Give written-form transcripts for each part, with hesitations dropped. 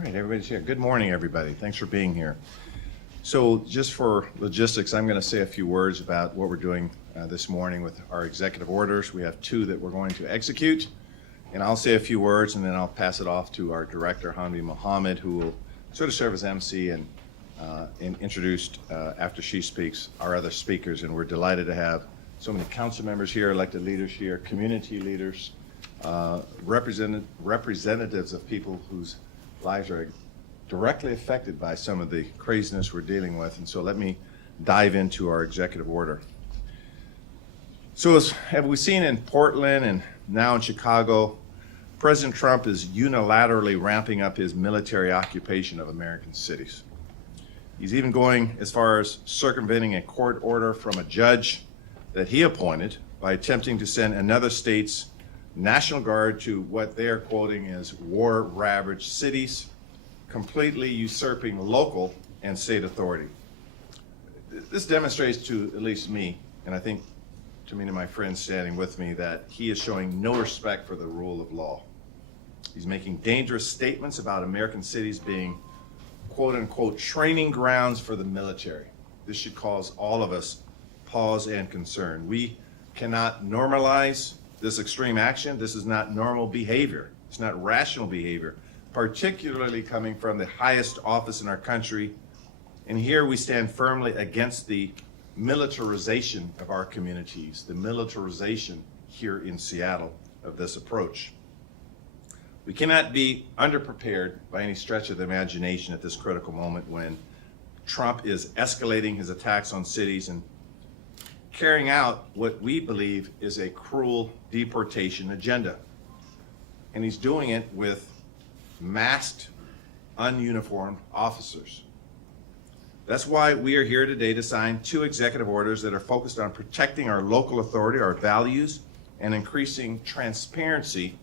right, everybody's here. Good morning, everybody. Thanks for being here. So just for logistics, I'm going to say a few words about what we're doing this morning with our executive orders. We have two that we're going to execute, and I'll say a few words, and then I'll pass it off to our director, Hanvi Mohammed, who will sort of serve as MC and introduce, after she speaks, our other speakers. And we're delighted to have so many council members here, elected leaders here, community leaders, representatives of people whose lives are directly affected by some of the craziness we're dealing with. And so let me dive into our executive order. So as have we seen in Portland and now in Chicago, President Trump is unilaterally ramping up his military occupation of American cities. He's even going as far as circumventing a court order from a judge that he appointed by attempting to send another state's National Guard to what they're quoting as war-ravaged cities, completely usurping local and state authority. This demonstrates to at least me, and I think to many of my friends standing with me, that he is showing no respect for the rule of law. He's making dangerous statements about American cities being quote-unquote training grounds for the military. This should cause all of us pause and concern. We cannot normalize this extreme action. This is not normal behavior. It's not rational behavior, particularly coming from the highest office in our country. And here we stand firmly against the militarization of our communities, the militarization here in Seattle of this approach. We cannot be underprepared by any stretch of the imagination at this critical moment when Trump is escalating his attacks on cities and carrying out what we believe is a cruel deportation agenda. And he's doing it with masked, ununiformed officers. That's why we are here today to sign two executive orders that are focused on protecting our local authority, our values, and increasing transparency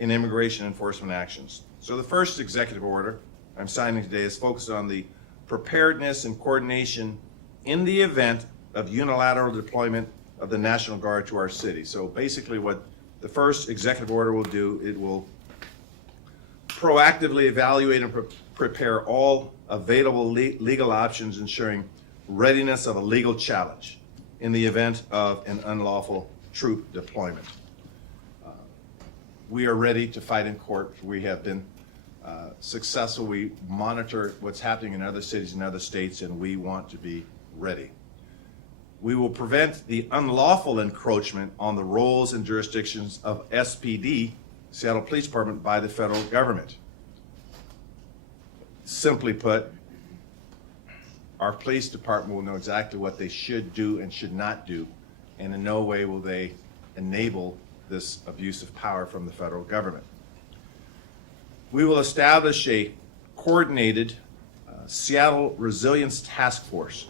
in immigration enforcement actions. So the first executive order I'm signing today is focused on the preparedness and coordination in the event of unilateral deployment of the National Guard to our city. So basically what the first executive order will do, it will proactively evaluate and prepare all available legal options, ensuring readiness of a legal challenge in the event of an unlawful troop deployment. We are ready to fight in court. We have been successful. We monitor what's happening in other cities and other states, and we want to be ready. We will prevent the unlawful encroachment on the roles and jurisdictions of SPD, Seattle Police Department, by the federal government. Simply put, our police department will know exactly what they should do and should not do, and in no way will they enable this abuse of power from the federal government. We will establish a coordinated Seattle Resilience Task Force,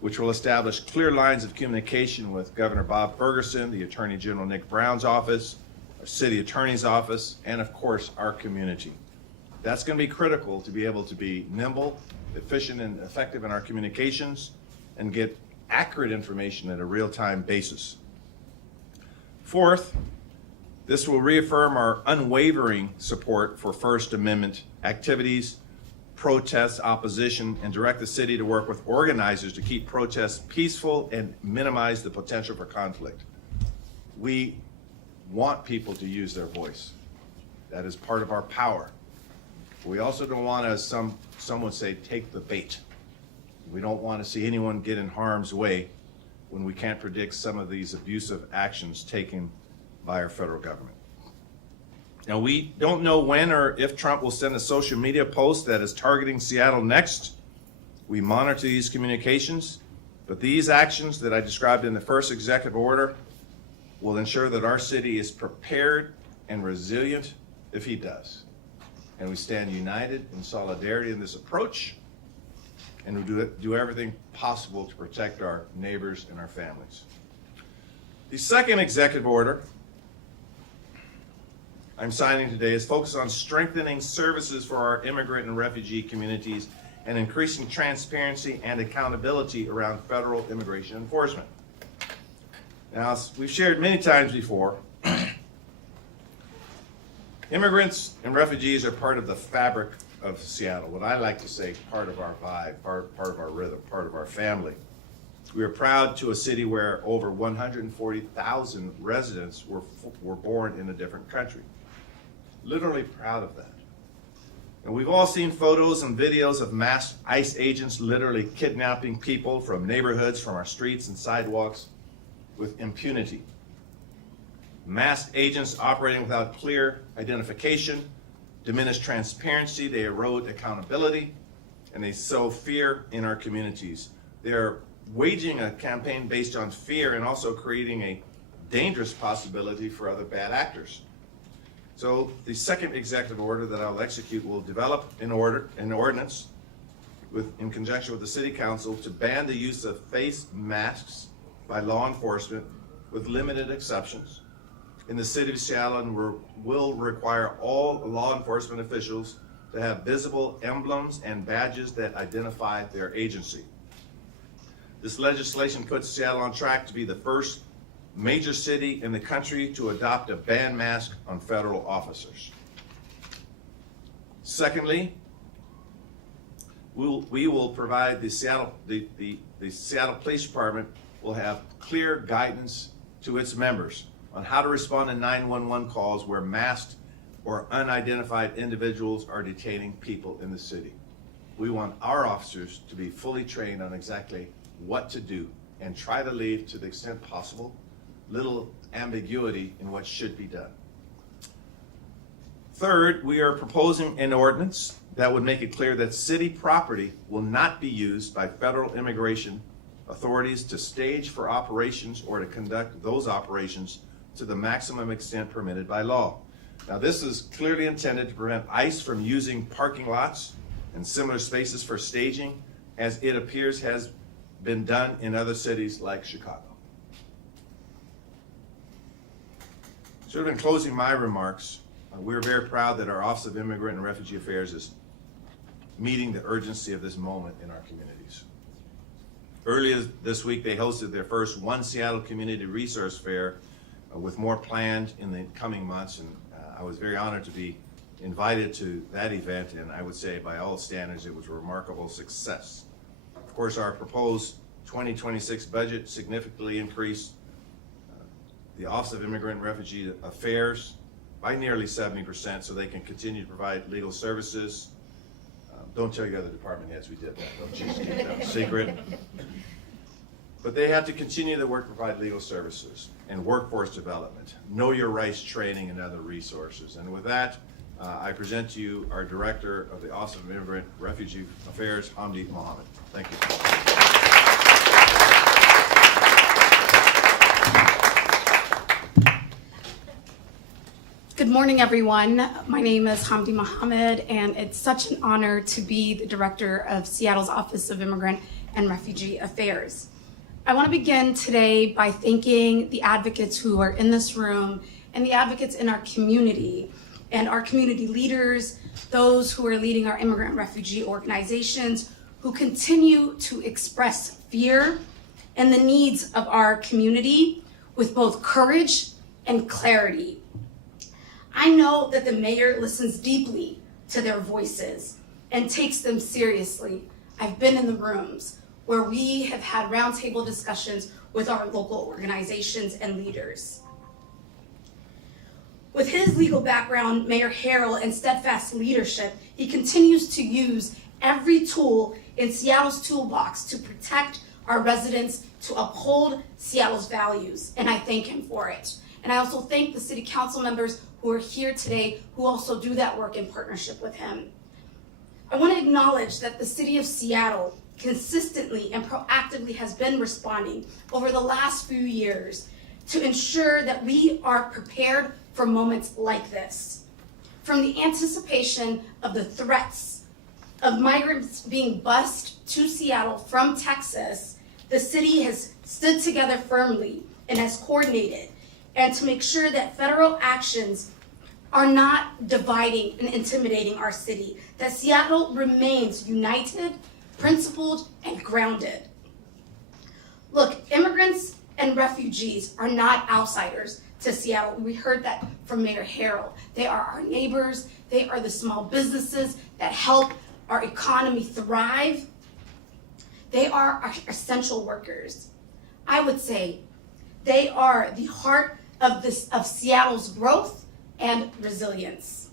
which will establish clear lines of communication with Governor Bob Ferguson, the Attorney General Nick Brown's office, our City Attorney's office, and of course our community. That's going to be critical to be able to be nimble, efficient, and effective in our communications and get accurate information at a real-time basis. Fourth, this will reaffirm our unwavering support for First Amendment activities, protests, opposition, and direct the city to work with organizers to keep protests peaceful and minimize the potential for conflict. We want people to use their voice. That is part of our power. We also don't want to, as some would say, take the bait. We don't want to see anyone get in harm's way when we can't predict some of these abusive actions taken by our federal government. Now, we don't know when or if Trump will send a social media post that is targeting Seattle next. We monitor these communications, but these actions that I described in the first executive order will ensure that our city is prepared and resilient if he does. And we stand united in solidarity in this approach, and we do everything possible to protect our neighbors and our families. The second executive order I'm signing today is focused on strengthening services for our immigrant and refugee communities and increasing transparency and accountability around federal immigration enforcement. Now, as we've shared many times before, immigrants and refugees are part of the fabric of Seattle, what I like to say, part of our vibe, part of our rhythm, part of our family. We are proud to a city where over 140,000 residents were born in a different country. Literally proud of that. And we've all seen photos and videos of masked ICE agents literally kidnapping people from neighborhoods, from our streets and sidewalks with impunity. Masked agents operating without clear identification diminish transparency, they erode accountability, and they sow fear in our communities. They're waging a campaign based on fear and also creating a dangerous possibility for other bad actors. So the second executive order that I'll execute will develop an ordinance in conjunction with the City Council to ban the use of face masks by law enforcement with limited exceptions in the City of Seattle, and will require all law enforcement officials to have visible emblems and badges that identify their agency. This legislation puts Seattle on track to be the first major city in the country to adopt a ban mask on federal officers. Secondly, we will provide the Seattle Police Department will have clear guidance to its members on how to respond to 911 calls where masked or unidentified individuals are detaining people in the city. We want our officers to be fully trained on exactly what to do and try to leave, to the extent possible, little ambiguity in what should be done. Third, we are proposing an ordinance that would make it clear that city property will not be used by federal immigration authorities to stage for operations or to conduct those operations to the maximum extent permitted by law. Now, this is clearly intended to prevent ICE from using parking lots and similar spaces for staging, as it appears has been done in other cities like Chicago. Sort of in closing my remarks, we're very proud that our Office of Immigrant and Refugee Affairs is meeting the urgency of this moment in our communities. Earlier this week, they hosted their first One Seattle Community Resource Fair, with more planned in the coming months, and I was very honored to be invited to that event, and I would say by all standards it was a remarkable success. Of course, our proposed 2026 budget significantly increased the Office of Immigrant and Refugee Affairs by nearly 70%, so they can continue to provide legal services. Don't tell your other department heads we did that. Don't just keep that a secret. But they have to continue their work to provide legal services and workforce development, know your rights training, and other resources. And with that, I present to you our Director of the Office of Immigrant and Refugee Affairs, Hamdi Mohammed. Thank you. Good morning, everyone. My name is Hamdi Mohammed, and it's such an honor to be the Director of Seattle's Office of Immigrant and Refugee Affairs. I want to begin today by thanking the advocates who are in this room and the advocates in our community and our community leaders, those who are leading our immigrant and refugee organizations, who continue to express fear and the needs of our community with both courage and clarity. I know that the mayor listens deeply to their voices and takes them seriously. I've been in the rooms where we have had roundtable discussions with our local organizations and leaders. With his legal background, Mayor Harrell, and steadfast leadership, he continues to use every tool in Seattle's toolbox to protect our residents, to uphold Seattle's values, and I thank him for it. And I also thank the city council members who are here today who also do that work in partnership with him. I want to acknowledge that the city of Seattle consistently and proactively has been responding over the last few years to ensure that we are prepared for moments like this. From the anticipation of the threats of migrants being bused to Seattle from Texas, the city has stood together firmly and has coordinated, and to make sure that federal actions are not dividing and intimidating our city, that Seattle remains united, principled, and grounded. Look, immigrants and refugees are not outsiders to Seattle. We heard that from Mayor Harrell. They are our neighbors. They are the small businesses that help our economy thrive. They are our essential workers. I would say they are the heart of Seattle's growth and resilience.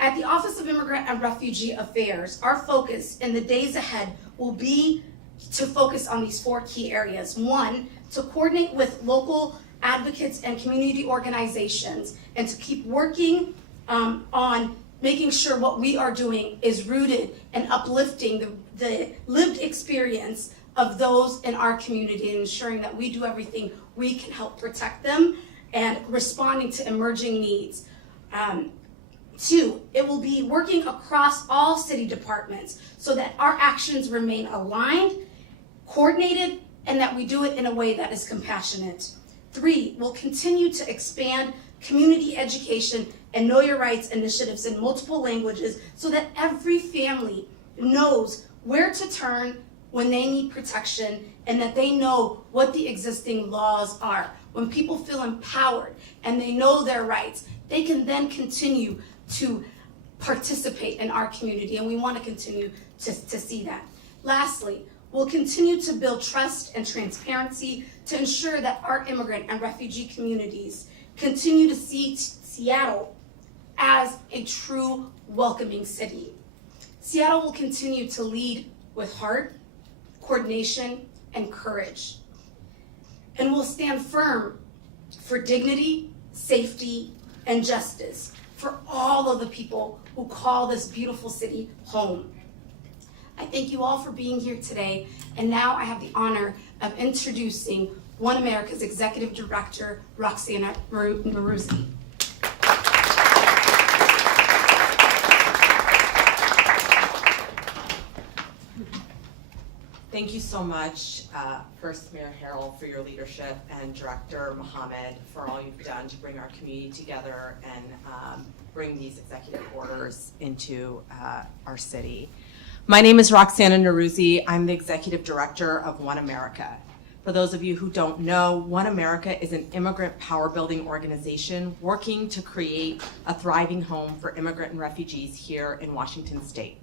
At the Office of Immigrant and Refugee Affairs, our focus in the days ahead will be to focus on these 4 key areas. 1, to coordinate with local advocates and community organizations and to keep working on making sure what we are doing is rooted and uplifting the lived experience of those in our community and ensuring that we do everything we can help protect them and responding to emerging needs. 2, it will be working across all city departments so that our actions remain aligned, coordinated, and that we do it in a way that is compassionate. 3, we'll continue to expand community education and Know Your Rights initiatives in multiple languages so that every family knows where to turn when they need protection and that they know what the existing laws are. When people feel empowered and they know their rights, they can then continue to participate in our community, and we want to continue to see that. Lastly, we'll continue to build trust and transparency to ensure that our immigrant and refugee communities continue to see Seattle as a true welcoming city. Seattle will continue to lead with heart, coordination, and courage. And will stand firm for dignity, safety, and justice for all of the people who call this beautiful city home. I thank you all for being here today, and now I have the honor of introducing One America's Executive Director, Roxana Naruzzi. Thank you so much, first Mayor Harrell, for your leadership, and Director Mohammed for all you've done to bring our community together and bring these executive orders into our city. My name is Roxana Naruzzi. I'm the Executive Director of One America. For those of you who don't know, One America is an immigrant power building organization working to create a thriving home for immigrant and refugees here in Washington State.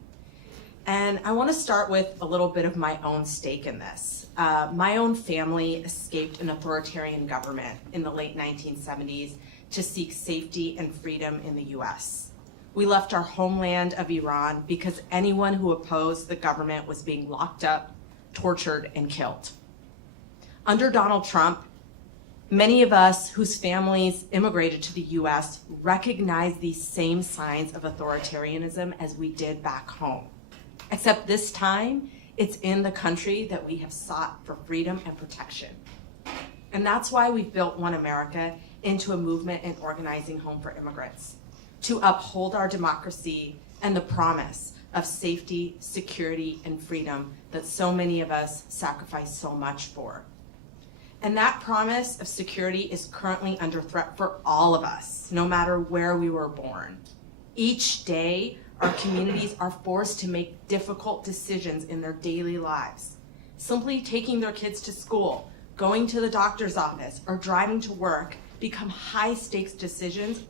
And I want to start with a little bit of my own stake in this. My own family escaped an authoritarian government in the late 1970s to seek safety and freedom in the US. We left our homeland of Iran because anyone who opposed the government was being locked up, tortured, and killed. Under Donald Trump, many of us whose families immigrated to the US recognize these same signs of authoritarianism as we did back home. Except this time, it's in the country that we have sought for freedom and protection. And that's why we've built One America into a movement and organizing home for immigrants, to uphold our democracy and the promise of safety, security, and freedom that so many of us sacrifice so much for. And that promise of security is currently under threat for all of us, no matter where we were born. Each day, our communities are forced to make difficult decisions in their daily lives. Simply taking their kids to school, going to the doctor's office, or driving to work become high-stakes decisions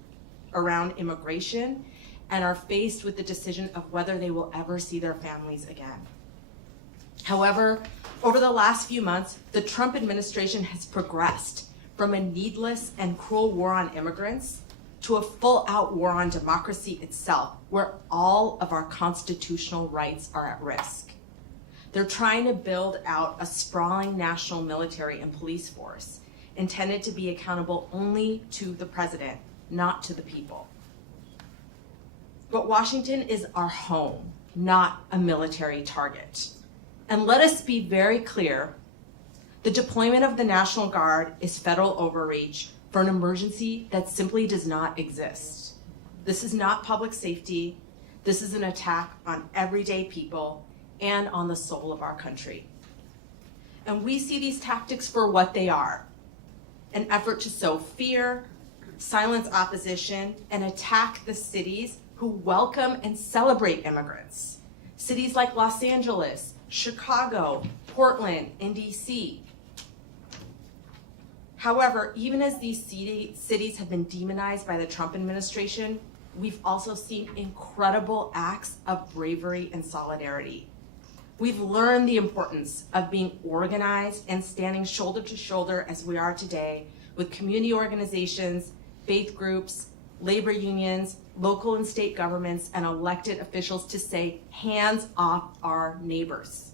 around immigration and are faced with the decision of whether they will ever see their families again. However, over the last few months, the Trump administration has progressed from a needless and cruel war on immigrants to a full-out war on democracy itself, where all of our constitutional rights are at risk. They're trying to build out a sprawling national military and police force intended to be accountable only to the president, not to the people. But Washington is our home, not a military target. And let us be very clear, the deployment of the National Guard is federal overreach for an emergency that simply does not exist. This is not public safety. This is an attack on everyday people and on the soul of our country. And we see these tactics for what they are: an effort to sow fear, silence opposition, and attack the cities who welcome and celebrate immigrants. Cities like Los Angeles, Chicago, Portland, and DC. However, even as these cities have been demonized by the Trump administration, we've also seen incredible acts of bravery and solidarity. We've learned the importance of being organized and standing shoulder to shoulder as we are today with community organizations, faith groups, labor unions, local and state governments, and elected officials to say, hands off our neighbors.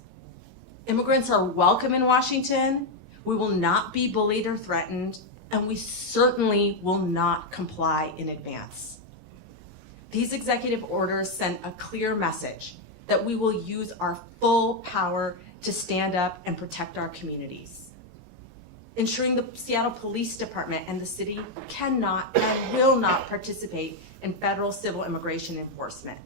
Immigrants are welcome in Washington. We will not be bullied or threatened, and we certainly will not comply in advance. These executive orders send a clear message that we will use our full power to stand up and protect our communities. Ensuring the Seattle Police Department and the city cannot and will not participate in federal civil immigration enforcement.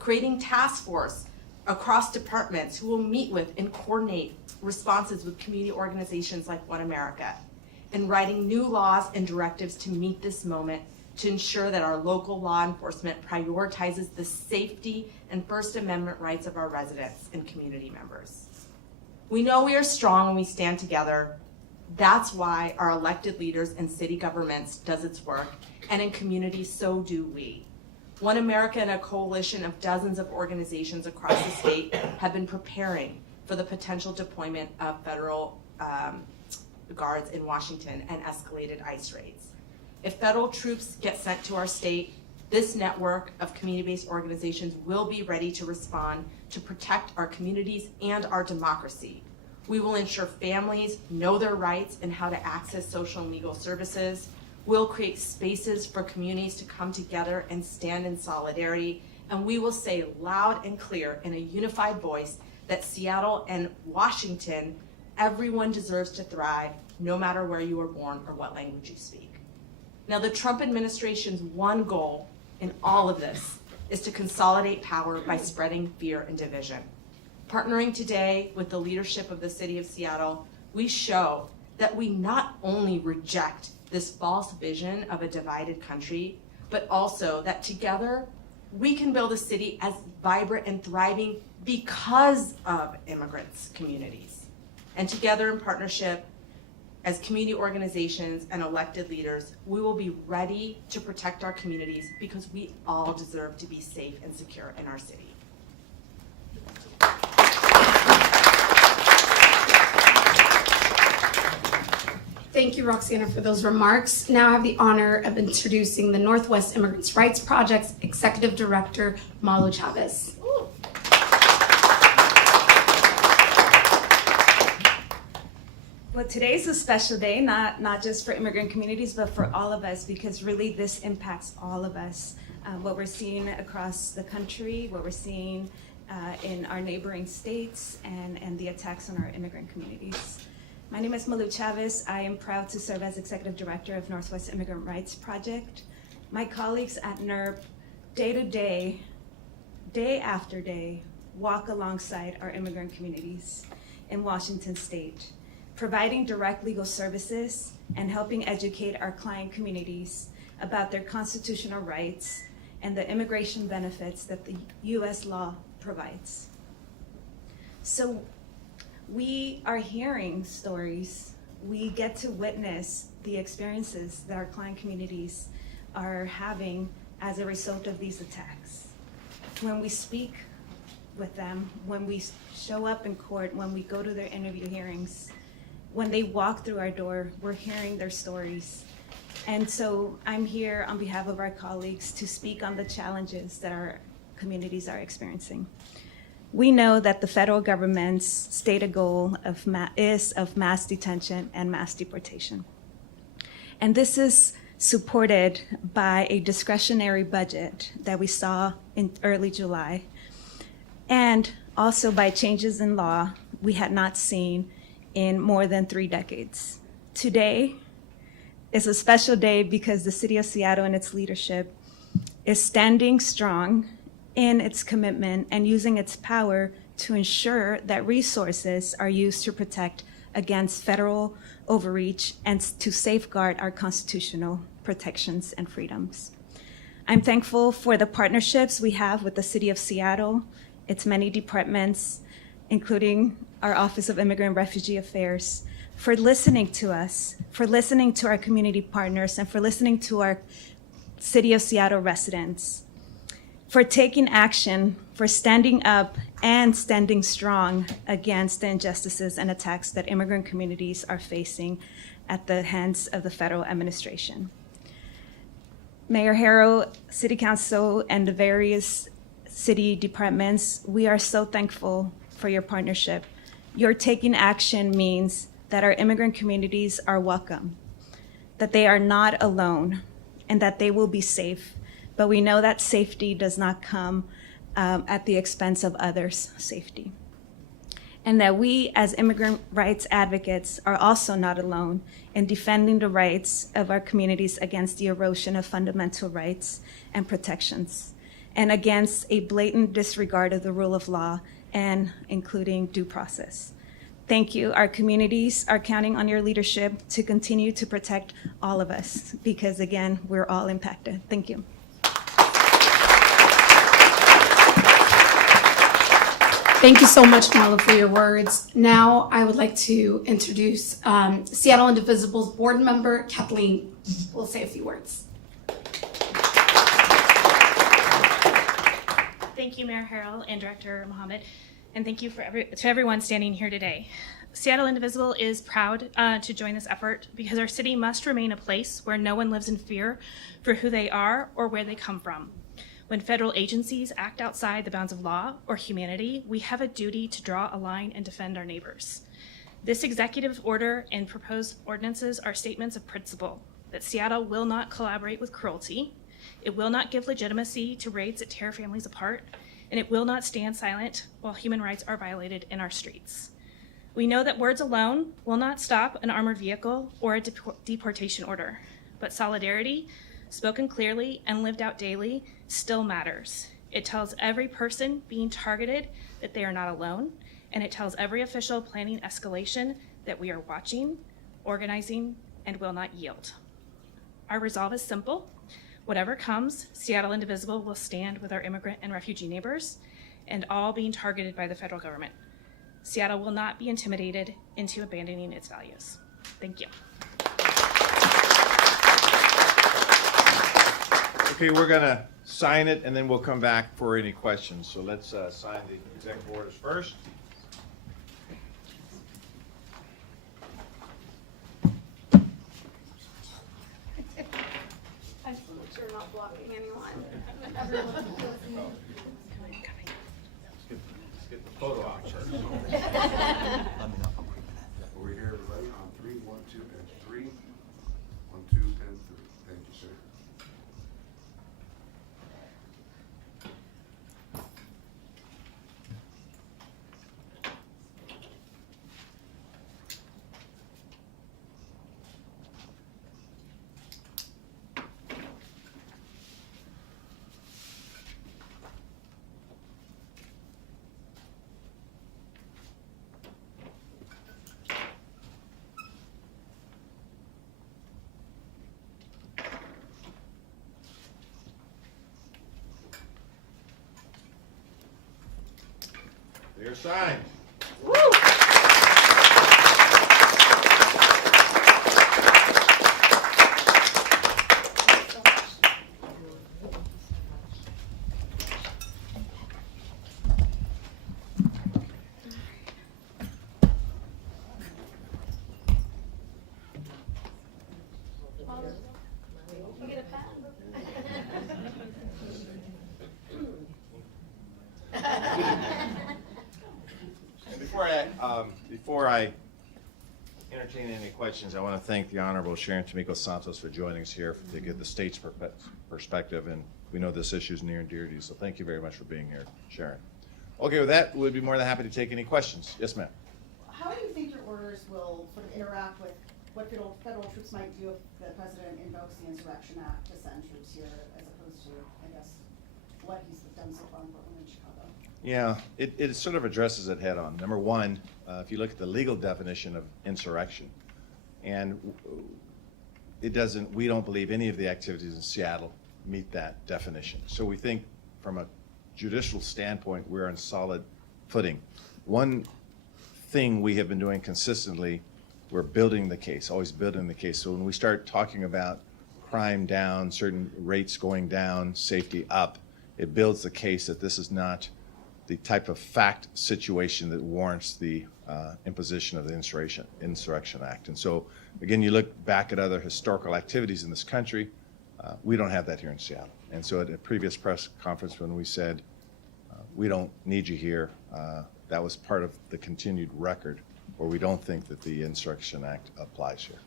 Creating task force across departments who will meet with and coordinate responses with community organizations like One America. And writing new laws and directives to meet this moment to ensure that our local law enforcement prioritizes the safety and First Amendment rights of our residents and community members. We know we are strong when we stand together. That's why our elected leaders and city governments does its work, and in communities, so do we. One America and a coalition of dozens of organizations across the state have been preparing for the potential deployment of federal guards in Washington and escalated ICE raids. If federal troops get sent to our state, this network of community-based organizations will be ready to respond to protect our communities and our democracy. We will ensure families know their rights and how to access social and legal services. We'll create spaces for communities to come together and stand in solidarity. And we will say loud and clear in a unified voice that Seattle and Washington, everyone deserves to thrive, no matter where you were born or what language you speak. Now, the Trump administration's one goal in all of this is to consolidate power by spreading fear and division. Partnering today with the leadership of the city of Seattle, we show that we not only reject this false vision of a divided country, but also that together we can build a city as vibrant and thriving because of immigrants' communities. And together in partnership, as community organizations and elected leaders, we will be ready to protect our communities because we all deserve to be safe and secure in our city. Thank you, Roxana, for those remarks. Now I have the honor of introducing the Northwest Immigrants' Rights Project's Executive Director, Malu Chavez. Well, today's a special day, not just for immigrant communities, but for all of us, because really this impacts all of us. What we're seeing across the country, what we're seeing in our neighboring states, and the attacks on our immigrant communities. My name is Malu Chavez. I am proud to serve as Executive Director of Northwest Immigrant Rights Project. My colleagues at NIRP, day to day, day after day, walk alongside our immigrant communities in Washington State, providing direct legal services and helping educate our client communities about their constitutional rights and the immigration benefits that the U.S. law provides. So we are hearing stories. We get to witness the experiences that our client communities are having as a result of these attacks. When we speak with them, when we show up in court, when we go to their interview hearings, when they walk through our door, we're hearing their stories. And so I'm here on behalf of our colleagues to speak on the challenges that our communities are experiencing. We know that the federal government's stated goal is of mass detention and mass deportation. And this is supported by a discretionary budget that we saw in early July, and also by changes in law we had not seen in more than 3 decades. Today is a special day because the City of Seattle and its leadership is standing strong in its commitment and using its power to ensure that resources are used to protect against federal overreach and to safeguard our constitutional protections and freedoms. I'm thankful for the partnerships we have with the City of Seattle, its many departments, including our Office of Immigrant and Refugee Affairs, for listening to us, for listening to our community partners, and for listening to our City of Seattle residents, for taking action, for standing up and standing strong against the injustices and attacks that immigrant communities are facing at the hands of the federal administration. Mayor Harrell, City Council, and the various city departments, we are so thankful for your partnership. Your taking action means that our immigrant communities are welcome, that they are not alone, and that they will be safe. But we know that safety does not come at the expense of others' safety. And that we, as immigrant rights advocates, are also not alone in defending the rights of our communities against the erosion of fundamental rights and protections, and against a blatant disregard of the rule of law, and including due process. Thank you. Our communities are counting on your leadership to continue to protect all of us, because again, we're all impacted. Thank you. Thank you so much, Marla, for your words. Now, I would like to introduce Seattle Indivisible's board member, Kathleen, who will say a few words. Thank you, Mayor Harrell and Director Mohammed, and thank you to everyone standing here today. Seattle Indivisible is proud to join this effort because our city must remain a place where no one lives in fear for who they are or where they come from. When federal agencies act outside the bounds of law or humanity, we have a duty to draw a line and defend our neighbors. This executive order and proposed ordinances are statements of principle that Seattle will not collaborate with cruelty, it will not give legitimacy to raids that tear families apart, and it will not stand silent while human rights are violated in our streets. We know that words alone will not stop an armored vehicle or a deportation order, but solidarity, spoken clearly and lived out daily, still matters. It tells every person being targeted that they are not alone, and it tells every official planning escalation that we are watching, organizing, and will not yield. Our resolve is simple. Whatever comes, Seattle Indivisible will stand with our immigrant and refugee neighbors and all being targeted by the federal government. Seattle will not be intimidated into abandoning its values. Thank you. Okay, we're gonna sign it and then we'll come back for any questions. So let's sign the executive orders first. I just want to make sure we're not blocking anyone. Everyone listening. Let's get the photo op first. Over here, everybody, on 3, 1, 2, and 3. 1, 2, and 3. Thank you, sir. They're signed. Woo! You get a pen. Before I entertain any questions, I want to thank the Honorable Sharon Tomiko Santos for joining us here to get the state's perspective, and we know this issue is near and dear to you, so thank you very much for being here, Sharon. Okay, with that, we'd be more than happy to take any questions. Yes, ma'am. How do you think your orders will sort of interact with what federal troops might do if the president invokes the Insurrection Act to send troops here, as opposed to, I guess, what he's done so far in Portland and Chicago? Yeah, it sort of addresses it head on. Number one, if you look at the legal definition of insurrection, and we don't believe any of the activities in Seattle meet that definition. So we think from a judicial standpoint, we're on solid footing. One thing we have been doing consistently we're building the case, always building the case. So when we start talking about crime down, certain rates going down, safety up, it builds the case that this is not the type of fact situation that warrants the imposition of the Insurrection Act. And so, again, you look back at other historical activities in this country, we don't have that here in Seattle. And so at a previous press conference when we said, we don't need you here, that was part of the continued record where we don't think that the Insurrection Act applies here.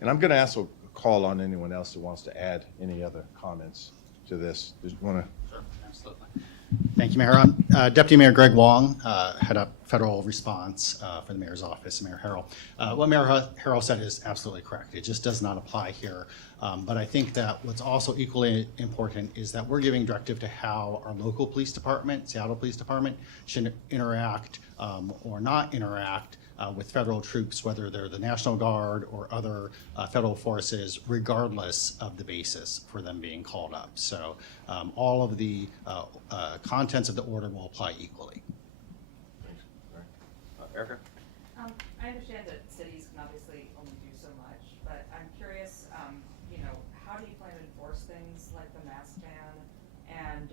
And I'm going to also call on anyone else that wants to add any other comments to this. Just want to. Sure, absolutely. Thank you, Mayor. Deputy Mayor Greg Wong, head up federal response for the mayor's office, Mayor Harrell. What Mayor Harrell said is absolutely correct. It just does not apply here. But I think that what's also equally important is that we're giving directive to how our local police department, Seattle Police Department, should interact or not interact with federal troops, whether they're the National Guard or other federal forces, regardless of the basis for them being called up. So all of the contents of the order will apply equally. Erica? I understand that cities can obviously only do so much, but I'm curious, how do you plan to enforce things like the mask ban and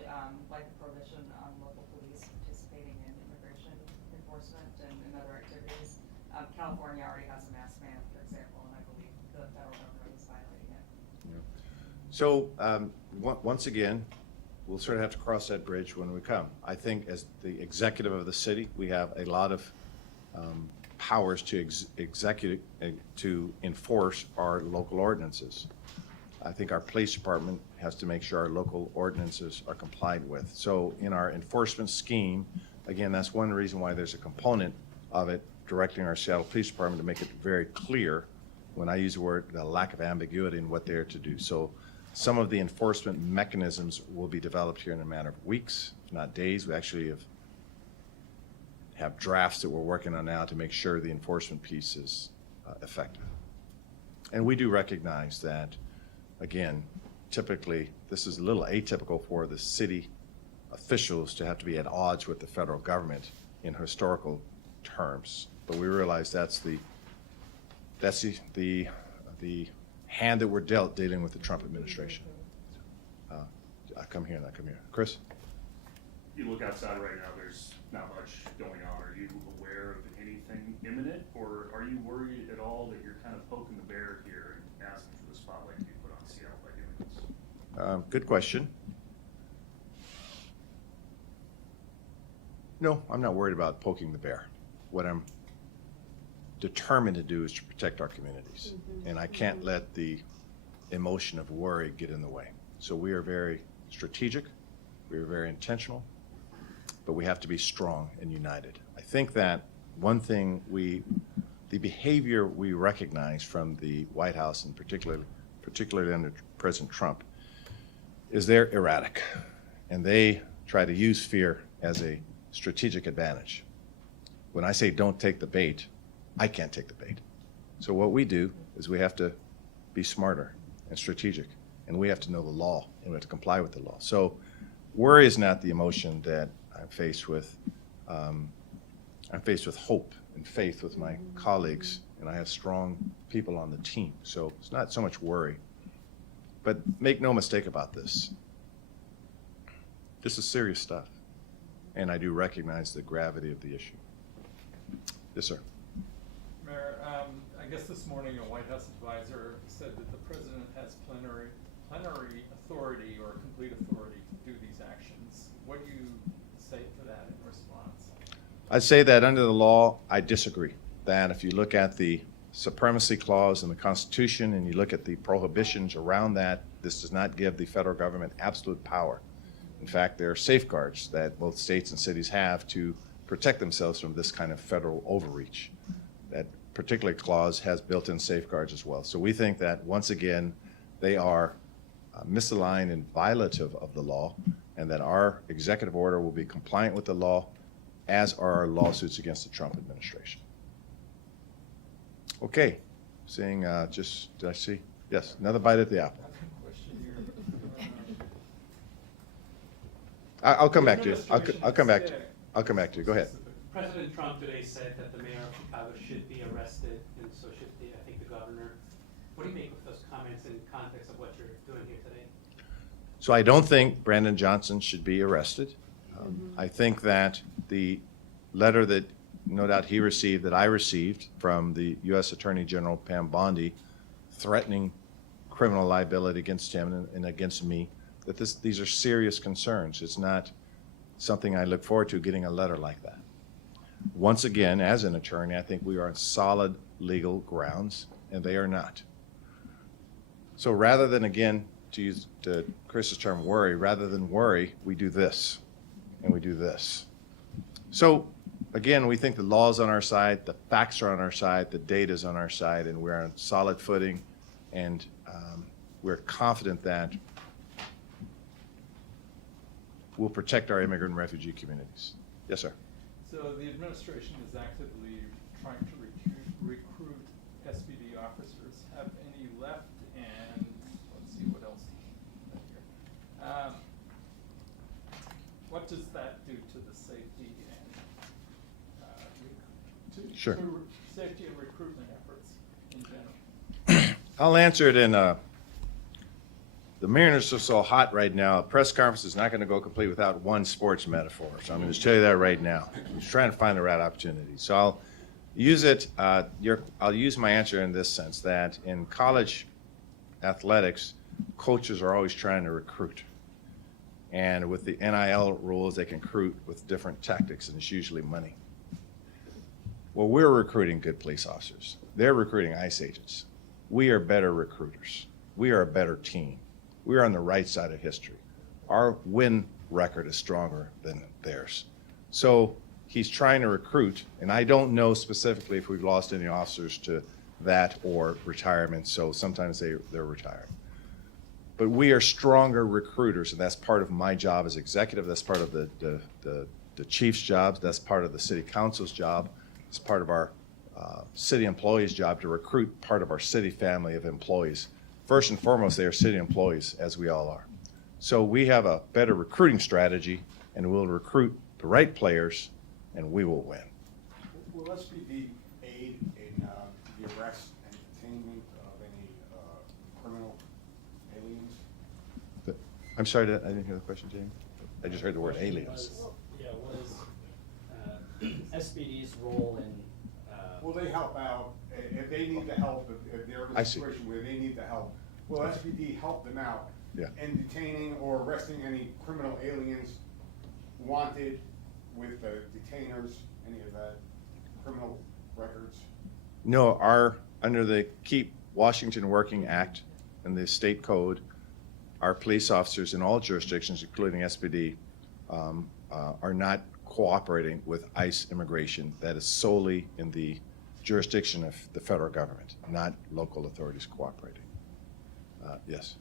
like the prohibition on local police participating in immigration enforcement and other activities? California already has a mask ban, for example, and I believe the federal government is violating it. So once again, we'll sort of have to cross that bridge when we come. I think as the executive of the city, we have a lot of powers to to enforce our local ordinances. I think our police department has to make sure our local ordinances are complied with. So in our enforcement scheme, again, that's one reason why there's a component of it directing our Seattle Police Department to make it very clear, when I use the word, the lack of ambiguity in what they're to do. So some of the enforcement mechanisms will be developed here in a matter of weeks, if not days. We actually have drafts that we're working on now to make sure the enforcement piece is effective. And we do recognize that, again, typically this is a little atypical for the city officials to have to be at odds with the federal government in historical terms. But we realize that's the hand that we're dealt dealing with the Trump administration. I come here and I come here. Chris? You look outside right now, there's not much going on. Are you aware of anything imminent, or are you worried at all that you're kind of poking the bear here and asking for the spotlight to be put on Seattle by doing this? Good question. No, I'm not worried about poking the bear. What I'm determined to do is to protect our communities. And I can't let the emotion of worry get in the way. So we are very strategic, we are very intentional, but we have to be strong and united. I think that one thing the behavior we recognize from the White House, and particularly under President Trump, is they're erratic. And they try to use fear as a strategic advantage. When I say don't take the bait, I can't take the bait. So what we do is we have to be smarter and strategic, and we have to know the law, and we have to comply with the law. So worry is not the emotion that I'm faced with. I'm faced with hope and faith with my colleagues, and I have strong people on the team. So it's not so much worry. But make no mistake about this. This is serious stuff, and I do recognize the gravity of the issue. Yes, sir. Mayor, I guess this morning a White House advisor said that the president has plenary authority or complete authority to do these actions. What do you say to that in response? I'd say that under the law, I disagree. That if you look at the supremacy clause in the Constitution and you look at the prohibitions around that, this does not give the federal government absolute power. In fact, there are safeguards that both states and cities have to protect themselves from this kind of federal overreach. That particular clause has built-in safeguards as well. So we think that, once again, they are misaligned and violative of the law, and that our executive order will be compliant with the law, as are our lawsuits against the Trump administration. Okay, seeing did I see? Yes, another bite at the apple. I'll come back to you. I'll come back to you. I'll come back to you. Go ahead. President Trump today said that the mayor of Chicago should be arrested, and so should I think the governor. What do you make of those comments in context of what you're doing here today? So I don't think Brandon Johnson should be arrested. I think that the letter that no doubt he received, that I received from the U.S. Attorney General Pam Bondi, threatening criminal liability against him and against me, that these are serious concerns. It's not something I look forward to, getting a letter like that. Once again, as an attorney, I think we are on solid legal grounds, and they are not. So rather than, again, to use Chris's term, worry, rather than worry, we do this, and we do this. So again, we think the law is on our side, the facts are on our side, the data is on our side, and we're on solid footing, and we're confident that we'll protect our immigrant and refugee communities. Yes, sir. So the administration is actively trying to recruit SPD officers. Have any left? And let's see what else is here. What does that do to the safety and Sure. safety and recruitment efforts in general? I'll answer it in the Mariners are so hot right now, a press conference is not going to go complete without one sports metaphor. So I'm going to tell you that right now. I'm just trying to find the right opportunity. So I'll use it, I'll use my answer in this sense, that in college athletics, coaches are always trying to recruit. And with the NIL rules, they can recruit with different tactics, and it's usually money. Well, we're recruiting good police officers. They're recruiting ICE agents. We are better recruiters. We are a better team. We are on the right side of history. Our win record is stronger than theirs. So he's trying to recruit, and I don't know specifically if we've lost any officers to that or retirement, so sometimes they're retired. But we are stronger recruiters, and that's part of my job as executive. That's part of the chief's job. That's part of the city council's job. It's part of our city employees' job to recruit part of our city family of employees. First and foremost, they are city employees, as we all are. So we have a better recruiting strategy, and we'll recruit the right players, and we will win. Will SPD aid in the arrest and detainment of any criminal aliens? I'm sorry, I didn't hear the question, Jamie. I just heard the word aliens. What is SPD's role in? Will they help out if they need the help, if they're in I a see. situation where they need the help? Will SPD help them out Yeah. in detaining or arresting any criminal aliens wanted with detainers, any of that criminal records? No, under the Keep Washington Working Act and the state code, our police officers in all jurisdictions, including SPD, are not cooperating with ICE immigration. That is solely in the jurisdiction of the federal government, not local authorities cooperating. Yes.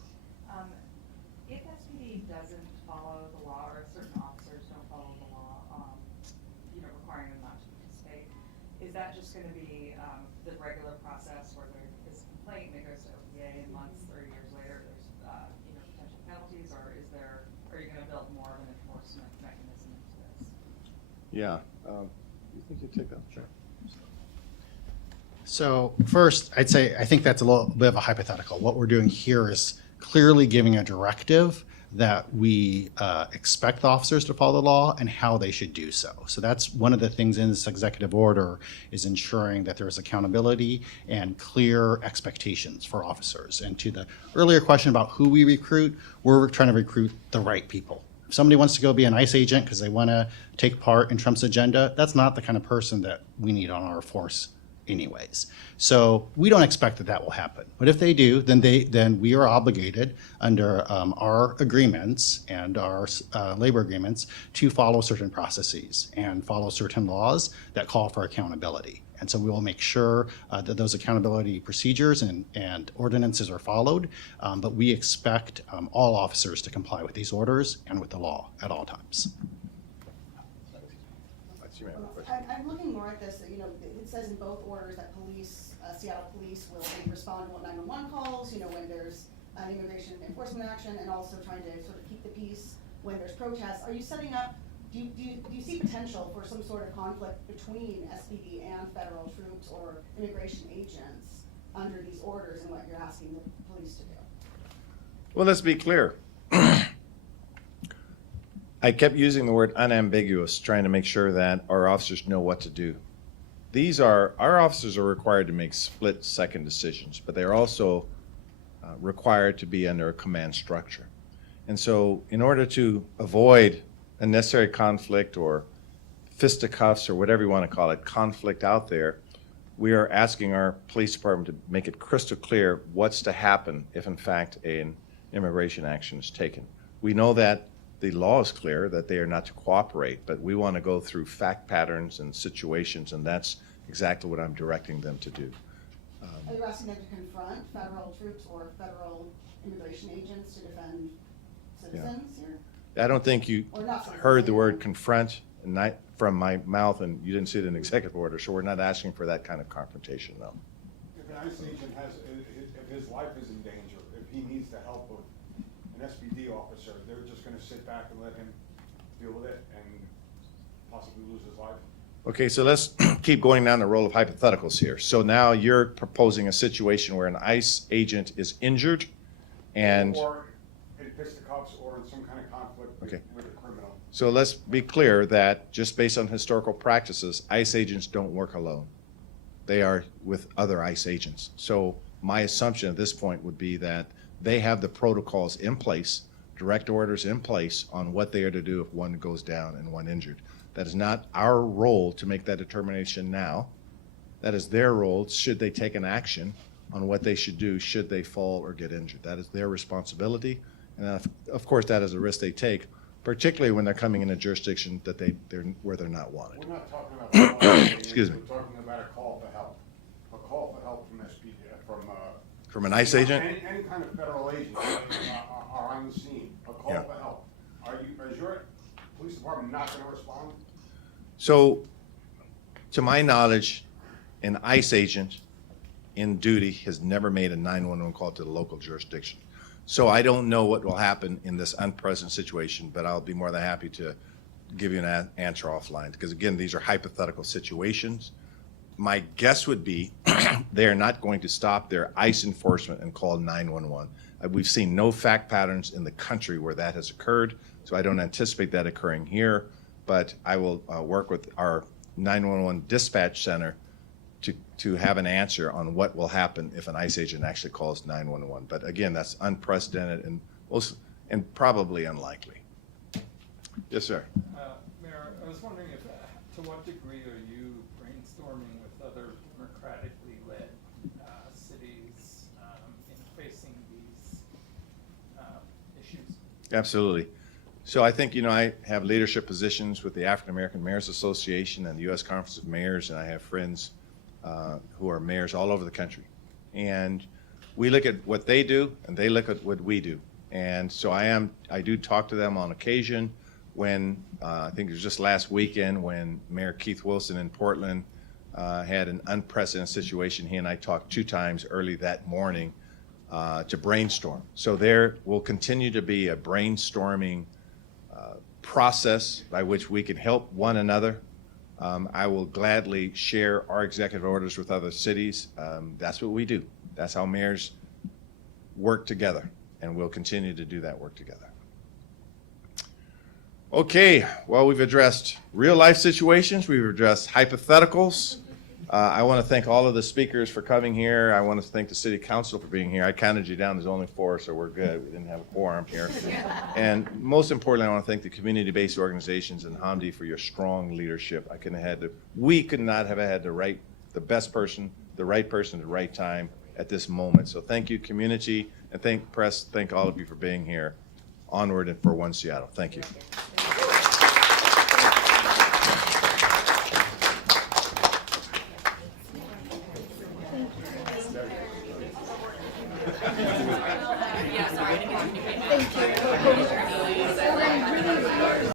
If SPD doesn't follow the law, or if certain officers don't follow the law, requiring them not to participate, is that just going to be the regular process where there is a complaint and it goes to OPA and months or years later there's potential penalties, or are you going to build more of an enforcement mechanism into this? Yeah. You think you'd take that? Sure. So first, I'd say I think that's a little bit of a hypothetical. What we're doing here is clearly giving a directive that we expect the officers to follow the law and how they should do so. So that's one of the things in this executive order, is ensuring that there is accountability and clear expectations for officers. And to the earlier question about who we recruit, we're trying to recruit the right people. If somebody wants to go be an ICE agent because they want to take part in Trump's agenda, that's not the kind of person that we need on our force anyways. So we don't expect that will happen. But if they do, then we are obligated under our agreements and our labor agreements to follow certain processes and follow certain laws that call for accountability. And so we will make sure that those accountability procedures and ordinances are followed. But we expect all officers to comply with these orders and with the law at all times. I'm looking more at this, it says in both orders that police, Seattle police will respond to 911 calls, when there's an immigration enforcement action, and also trying to sort of keep the peace when there's protests. Are you setting up do you see potential for some sort of conflict between SPD and federal troops or immigration agents under these orders and what you're asking the police to do? Well, let's be clear. I kept using the word unambiguous, trying to make sure that our officers know what to do. Our officers are required to make split-second decisions, but they're also required to be under a command structure. And so in order to avoid unnecessary conflict or fisticuffs or whatever you want to call it, conflict out there, we are asking our police department to make it crystal clear what's to happen if in fact an immigration action is taken. We know that the law is clear that they are not to cooperate, but we want to go through fact patterns and situations, and that's exactly what I'm directing them to do. Are you asking them to confront federal troops or federal immigration agents to defend citizens here? I don't think you Or not citizens, heard the yeah. word confront from my mouth, and you didn't see it in executive order, so we're not asking for that kind of confrontation, no. If an ICE agent if his life is in danger, if he needs the help of an SPD officer, they're just gonna sit back and let him deal with it and possibly lose his life? Okay, so let's keep going down the roll of hypotheticals here. So now you're proposing a situation where an ICE agent is injured and, Or in fisticuffs or in some kind of conflict Okay. with a criminal. so let's be clear that just based on historical practices, ICE agents don't work alone. They are with other ICE agents. So my assumption at this point would be that they have the protocols in place, direct orders in place on what they are to do if one goes down and one injured. That is not our role to make that determination now. That is their role, should they take an action on what they should do, should they fall or get injured. That is their responsibility, and of course, that is a risk they take, particularly when they're coming in a jurisdiction that where they're not wanted. We're not talking about violence, Excuse me. We're talking about a call for help. A call for help from SPD, From an ICE agent? Any kind of federal agent are on the scene, a call Yeah. for help. Is your police department not gonna respond? So, to my knowledge, an ICE agent in duty has never made a 911 call to the local jurisdiction. So I don't know what will happen in this unprecedented situation, but I'll be more than happy to give you an answer offline, because again, these are hypothetical situations. My guess would be they are not going to stop their ICE enforcement and call 911. We've seen no fact patterns in the country where that has occurred, so I don't anticipate that occurring here, but I will work with our 911 dispatch center to have an answer on what will happen if an ICE agent actually calls 911. But again, that's unprecedented and probably unlikely. Yes, sir. Mayor, I was wondering if, to what degree are you brainstorming with other democratically led cities in facing these issues? Absolutely. So I think, I have leadership positions with the African American Mayors Association and the U.S. Conference of Mayors, and I have friends who are mayors all over the country. And we look at what they do, and they look at what we do. And so I do talk to them on occasion when, I think it was just last weekend when Mayor Keith Wilson in Portland had an unprecedented situation. He and I talked 2 times early that morning to brainstorm. So there will continue to be a brainstorming process by which we can help one another. I will gladly share our executive orders with other cities. That's what we do. That's how mayors work together, and we'll continue to do that work together. Okay, well, we've addressed real life situations. We've addressed hypotheticals. I want to thank all of the speakers for coming here. I want to thank the city council for being here. I counted you down. There's only 4, so we're good. We didn't have a quorum here. And most importantly, I want to thank the community-based organizations and Hamdi for your strong leadership. We could not have had the right person at the right time at this moment. So thank you, community, and thank press. Thank all of you for being here. Onward and for One Seattle. Thank you.